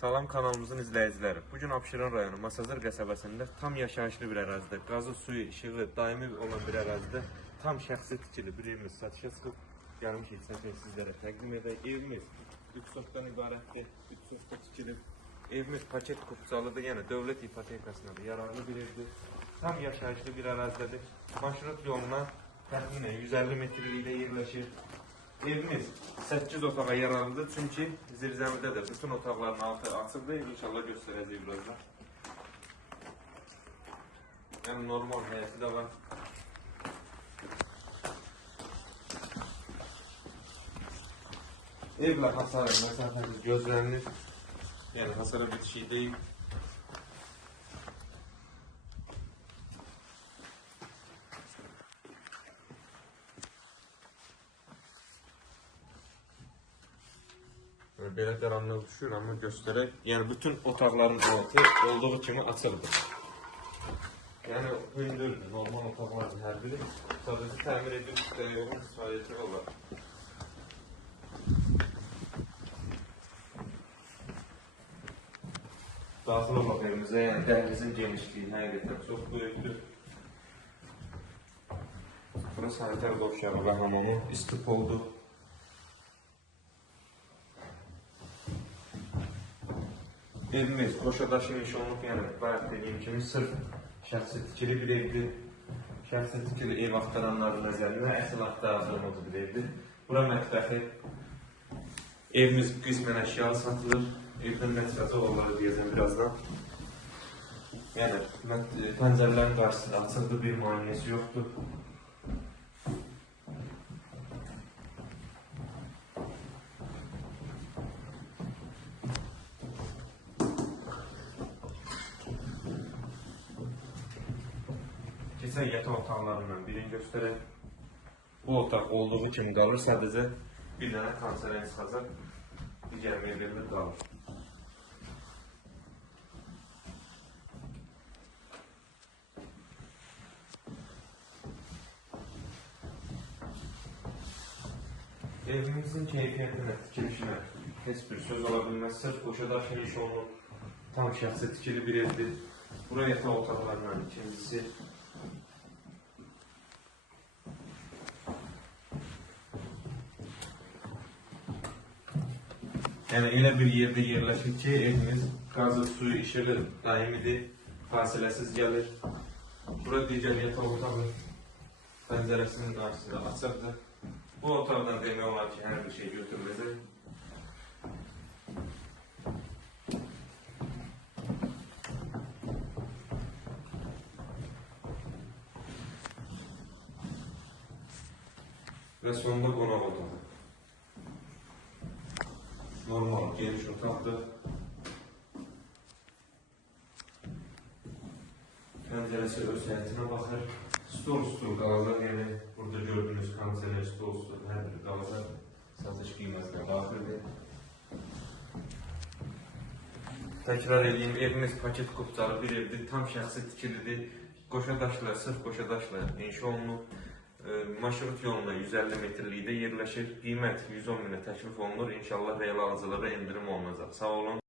Salam kanalımızın izləyiciləri. Bugün Abşeron rayonu Masazır qəsəbəsində tam yaşayışlı bir ərazidə, qazı, suyu, işığı daimi olan bir ərazidə tam şəxsi tikili bir evimiz satışa çıxıb. Gəlmişik sizlərə təqdim edək. Evimiz lüksofdan ibarətdir, lüksofda tikilib. Evimiz paket kupçalıdır, yəni dövlət ipotekasına da yararlı bir evdir. Tam yaşayışlı bir ərazidədir. Marşrut yoluna təxminən 150 metrlikdə yerləşir. Evimiz 8 otağa yararlıdır çünkü zirzəmidə də bütün otaqların altı açıqdır. İnşallah göstərəcəyik birazdan. Yəni normal həyəsi də var. Evlə hasarı məsafəsi gözlənilir. Yəni hasara bitişik deyil. Belə qaranlıq düşür ama göstərək. Yəni bütün otaqların altı olduğu kimi açıqdır. Yəni hündürdür, normal otaqların hər biri. Sadəcə təmir edilmiş yolun istifadəsi olar. Daxil olmaq evimizə, yəni dəhlizin genişliyi həqiqətən çox böyükdür. Burası sanitar qovşağı və hamamı istif oldu. Evimiz qoşadaşı inşallah yəni bayaq dediyim kimi sırf şəxsi tikili bir evdir. Şəxsi tikili ev axtaranların nəzərində əsl axtarıcı bir evdir. Bura mətbəxi. Evimiz qismən əşyalı satılır. Evdən məsələsi onları deyəcəm birazdan. Yəni pəncərələrin qarşısında açıqdır, bir müayinəsi yoxdur. Keçən yataq otaqlarından birini göstərək. Bu otaq olduğu kimi qalır, sadəcə bir dənə konserən çıxacaq, digər mebellər qalır. Evimizin keyfiyyətinə, tikilişinə heç bir söz ola bilməz. Sırf qoşadaşı iş olunub, tam şəxsi tikili bir evdir. Buraya yataq otaqlarından ikincisi. Yəni elə bir yerdə yerləşir ki, evimiz qazı, suyu, işığı daimidir, fasiləsiz gəlir. Bura digər yataq otağı pəncərəsinin qarşısında açıqdır. Bu otaqdan demək olar ki, hər bir şey götürüləcək. Və sonunda qonaq otağı. Normal, geniş otaqdır. Pəncərəsi öz həyətinə baxır. Stol qalacaq, yəni burada gördüyünüz konserner stol hər biri qalacaq. Satış qiymətinə daxildir. Təkrar edeyim, evimiz paket kupçalı bir evdir, tam şəxsi tikilidir. Qoşadaşla, sırf qoşadaşla inşa olunub. Marşrut yoluna 150 metrlikdə yerləşir. Qiymət 110 minə təklif olunur. İnşallah real alıcılara endirim olunacaq. Sağ olun.